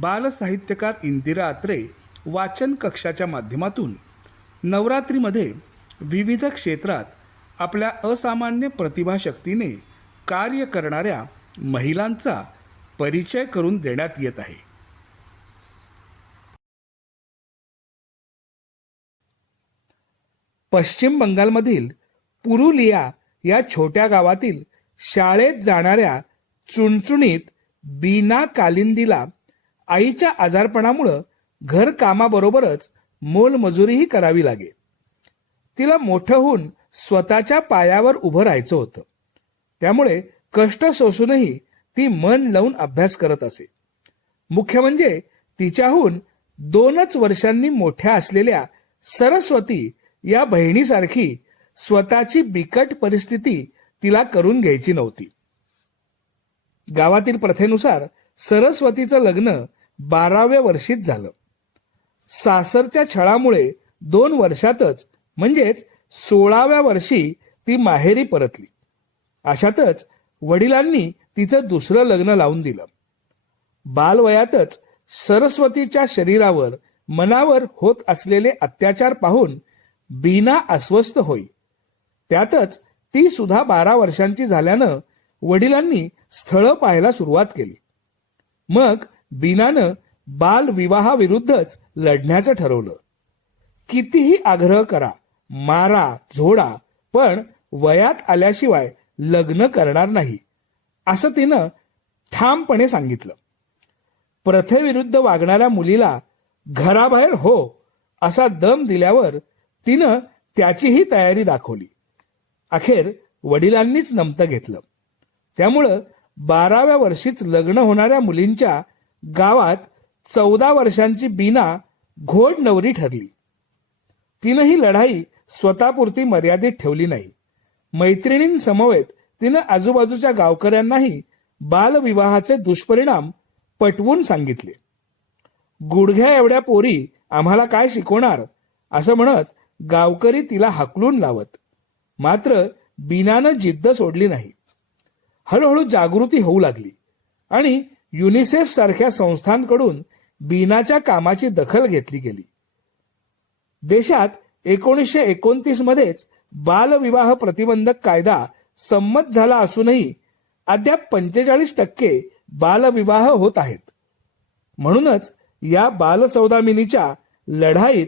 बालसाहित्यकार इंदिरा आत्रे वाचन कक्षाच्या माध्यमातून नवरात्रीमध्ये विविध क्षेत्रात आपल्या असामान्य प्रतिभाशक्तीने कार्य करणाऱ्या महिलांचा परिचय करून देण्यात येत आहे. पश्चिम बंगालमधील पुरुलिया या छोट्या गावातील शाळेत जाणाऱ्या चुणचुणीत बीना कालिंदीला आईच्या आजारपणामुळं घर कामाबरोबरच मोलमजुरीही करावी लागे तिला मोठं होऊन स्वतःच्या पायावर उभं राहायचं होतं. त्यामुळे कष्ट सोसूनही ती मन लावून अभ्यास करत असे. मुख्य म्हणजे तिच्याहून दोनच वर्षांनी मोठ्या असलेल्या सरस्वती या बहिणीसारखी स्वतःची बिकट परिस्थिती तिला करून घ्यायची नव्हती. गावातील प्रथेनुसार सरस्वतीचं लग्न बाराव्या वर्षीच झालं. सासरच्या छळामुळे दोन वर्षातच म्हणजेच सोळाव्या वर्षी ती माहेरी परतली. अशातच वडिलांनी तिचं दुसरं लग्न लावून दिलं. बालवयातच सरस्वतीच्या शरीरावर मनावर होत असलेले अत्याचार पाहून बीना अस्वस्थ होई. त्यातच ती सुद्धा बारा वर्षांची झाल्यानं वडिलांनी स्थळं पाहायला सुरुवात केली. मग बीनानं बाल विवाहाविरुद्धच लढण्याचं ठरवलं. कितीही आग्रह करा मारा झोडा पण वयात आल्याशिवाय लग्न करणार नाही असं तिनं ठामपणे सांगितलं. प्रथेविरुद्ध वागणाऱ्या मुलीला घराबाहेर हो असा दम दिल्यावर तिनं त्याचीही तयारी दाखवली. अखेर वडिलांनीच नमतं घेतलं. त्यामुळं बाराव्या वर्षीच लग्न होणाऱ्या मुलींच्या गावात चौदा वर्षांची बीना घोड नवरी ठरली. तिनं ही लढाई स्वतःपुरती मर्यादित ठेवली नाही. मैत्रिणींसमवेत तिनं आजूबाजूच्या गावकऱ्यांनाही बालविवाहाचे दुष्परिणाम पटवून सांगितले. गुडघ्या एवढ्या पोरी आम्हाला काय शिकवणार? असं म्हणत गावकरी तिला हाकलून लावत. मात्र बीनानं जिद्द सोडली नाही. हळूहळू जागृती होऊ लागली आणि युनिसेफ सारख्या संस्थांकडून बीनाच्या कामाची दखल घेतली गेली. देशात एकोणीसशे एकोणतीस मध्येच बालविवाह प्रतिबंधक कायदा संमत झाला असूनही अद्याप पंचेचाळीस टक्के बालविवाह होत आहेत. म्हणूनच या बालसौदामिनीच्या लढाईत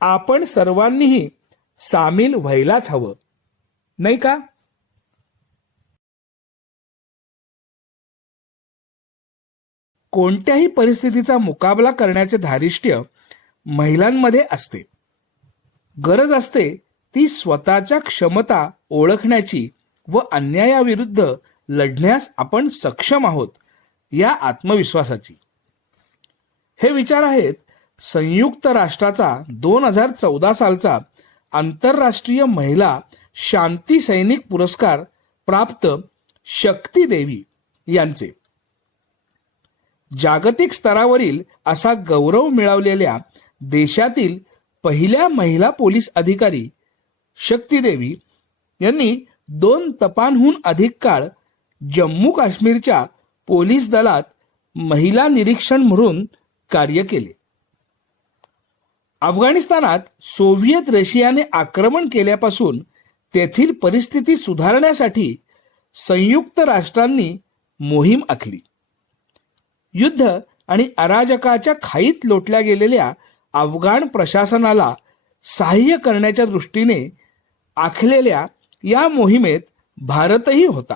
आपण सर्वांनीही सामील व्हायलाच हवं. नाही का? कोणत्याही परिस्थितीचा मुकाबला करण्याचे धारिष्ट्य महिलांमध्ये असते. गरज असते ती स्वतःच्या क्षमता ओळखण्याची व अन्यायाविरुद्ध लढण्यास आपण सक्षम आहोत या आत्मविश्वासाची. हे विचार आहेत संयुक्त राष्ट्राचा दोन हजार चौदा सालचा आंतरराष्ट्रीय महिला शांती सैनिक पुरस्कार प्राप्त शक्ती देवी यांचे. जागतिक स्तरावरील असा गौरव मिळवलेल्या देशातील पहिल्या महिला पोलीस अधिकारी शक्तीदेवी यांनी दोन तपांहून अधिक काळ जम्मू काश्मीरच्या पोलीस दलात महिला निरीक्षण म्हणून कार्य केले. अफगाणिस्तानात सोव्हिएत रशियाने आक्रमण केल्यापासून तेथील परिस्थिती सुधारण्यासाठी संयुक्त राष्ट्रांनी मोहीम आखली. युद्ध आणि अराजकाच्या खाईत लोटल्या गेलेल्या अफगाण प्रशासनाला सहाय्य करण्याच्या दृष्टीने आखलेल्या या मोहिमेत भारतही होता.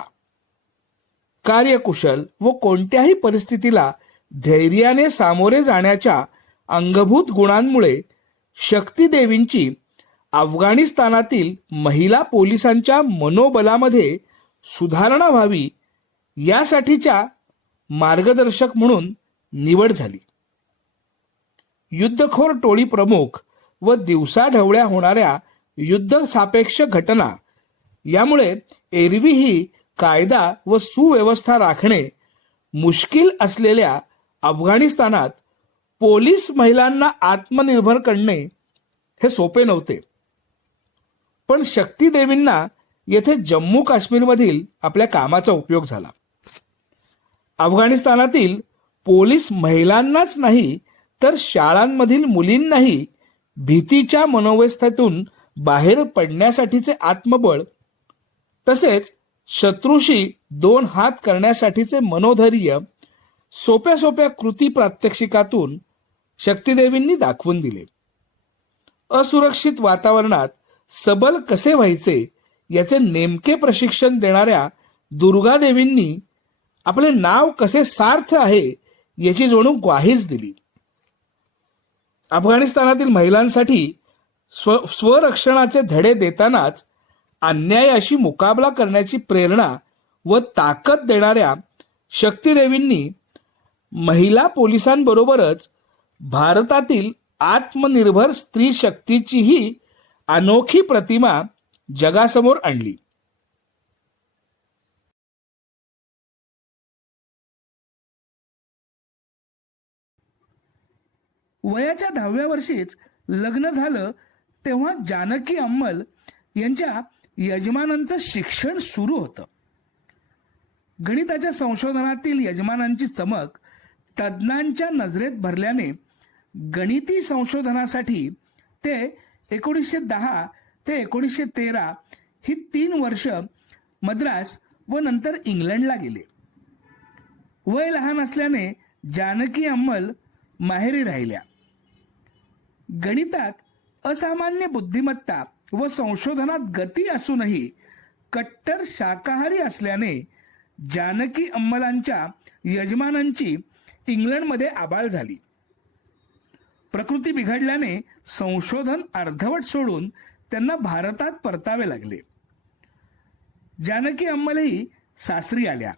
कार्यकुशल व कोणत्याही परिस्थितीला धैर्याने सामोरे जाण्याच्या अंगभूत गुणांमुळे शक्तीदेवींची अफगाणिस्तानातील महिला पोलिसांच्या मनोबलामध्ये सुधारणा व्हावी यासाठीच्या मार्गदर्शक म्हणून निवड झाली. युद्धखोर टोळी प्रमुख व दिवसाढवळ्या होणाऱ्या युद्ध सापेक्ष घटना यामुळे एरवीही कायदा व सुव्यवस्था राखणे मुश्किल असलेल्या अफगाणिस्तानात पोलीस महिलांना आत्मनिर्भर करणे हे सोपे नव्हते. पण शक्ती देवींना येथे जम्मू काश्मीरमधील आपल्या कामाचा उपयोग झाला. अफगाणिस्तानातील पोलीस महिलांनाच नाही तर शाळांमधील मुलींनाही भीतीच्या मनोवस्थेतून बाहेर पडण्यासाठीचे आत्मबळ तसेच शत्रूशी दोन हात करण्यासाठीचे मनोधैर्य सोप्या सोप्या कृती प्रात्यक्षिकातून शक्तिदेवींनी दाखवून दिले. असुरक्षित वातावरणात सबल कसे व्हायचे याचे नेमके प्रशिक्षण देणाऱ्या दुर्गादेवींनी आपले नाव कसे सार्थ आहे याची जणू ग्वाहीच दिली. अफगाणिस्तानातील महिलांसाठी स्व स्वरक्षणाचे धडे देतानाच अन्यायाशी मुकाबला करण्याची प्रेरणा व ताकद देणाऱ्या शक्तिदेवींनी महिला पोलिसांबरोबरच भारतातील आत्मनिर्भर स्त्री शक्तीचीही अनोखी प्रतिमा जगासमोर आणली. वयाच्या दहाव्या वर्षीच लग्न झालं तेव्हा जानकी अंमल यांच्या यजमानांचं शिक्षण सुरू होतं. गणिताच्या संशोधनातील यजमानांची चमक तज्ज्ञांच्या नजरेत भरल्याने गणिती संशोधनासाठी ते एकोणीसशे दहा ते एकोणीसशे तेरा ही तीन वर्ष मद्रास व नंतर इंग्लंडला गेले. वय लहान असल्याने जानकी अंमल माहेरी राहिल्या. गणितात असामान्य बुद्धिमत्ता व संशोधनात गती असूनही कट्टर शाकाहारी असल्याने जानकी अंमलांच्या यजमानांची इंग्लंडमध्ये आबाळ झाली. प्रकृती बिघडल्याने संशोधन अर्धवट सोडून त्यांना भारतात परतावे लागले. जानकी अंमलही सासरी आल्या.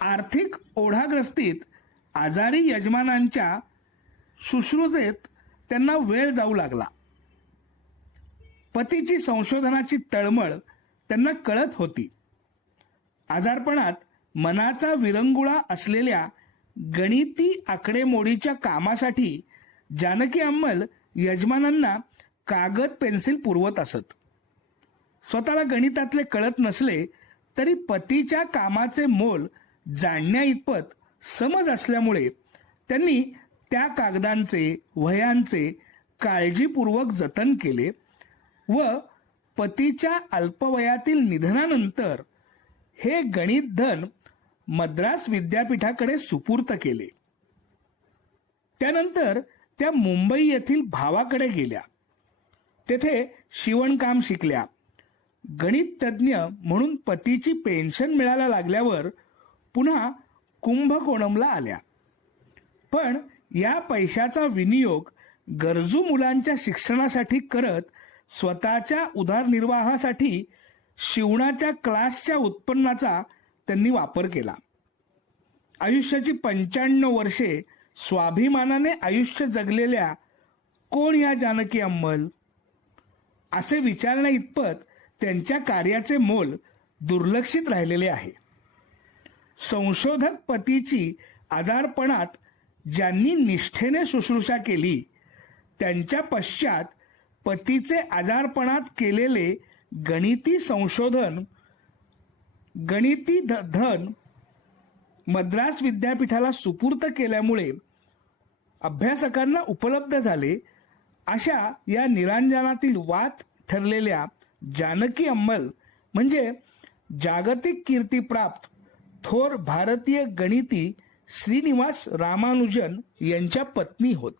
आर्थिक ओढाग्रस्तीत आजारी यजमानांच्या सुश्रुतेत त्यांना वेळ जाऊ लागला. पतीची संशोधनाची तळमळ त्यांना कळत होती. आजारपणात मनाचा विरंगुळा असलेल्या गणिती आकडेमोडीच्या कामासाठी जानकी अंमल यजमानांना कागद पेन्सिल पुरवत असत. स्वतःला गणितातले कळत नसले तरी पतीच्या कामाचे मोल जाणण्या इतपत समज असल्यामुळे त्यांनी त्या कागदांचे वह्यांचे काळजीपूर्वक जतन केले व पतीच्या अल्पवयातील निधनानंतर हे गणित धन मद्रास विद्यापीठाकडे सुपूर्त केले. त्यानंतर त्या मुंबई येथील भावाकडे गेल्या. तेथे शिवणकाम शिकल्या. गणित तज्ज्ञ म्हणून पतीची पेन्शन मिळायला लागल्यावर पुन्हा कुंभकोणमला आल्या. पण या पैशाचा विनियोग गरजू मुलांच्या शिक्षणासाठी करत स्वतःच्या उदारनिर्वाहासाठी शिवणाच्या क्लासच्या उत्पन्नाचा त्यांनी वापर केला. आयुष्याची पंच्याण्णव वर्षे स्वाभिमानाने आयुष्य जगलेल्या कोण या जानकी अंमल असे विचारण्या इतपत त्यांच्या कार्याचे मोल दुर्लक्षित राहिलेले आहे. संशोधक पतीची आजारपणात ज्यांनी निष्ठेने शुश्रूषा केली त्यांच्या पश्चात पतीचे आजारपणात केलेले गणिती संशोधन गणिती ध- धन मद्रास विद्यापीठाला सुपूर्त केल्यामुळे अभ्यासकांना उपलब्ध झाले अशा या निरांजनातील वाद ठरलेल्या जानकी अंमल म्हणजे जागतिक कीर्तीप्राप्त थोर भारतीय गणिती श्रीनिवास रामानुजन यांच्या पत्नी होत.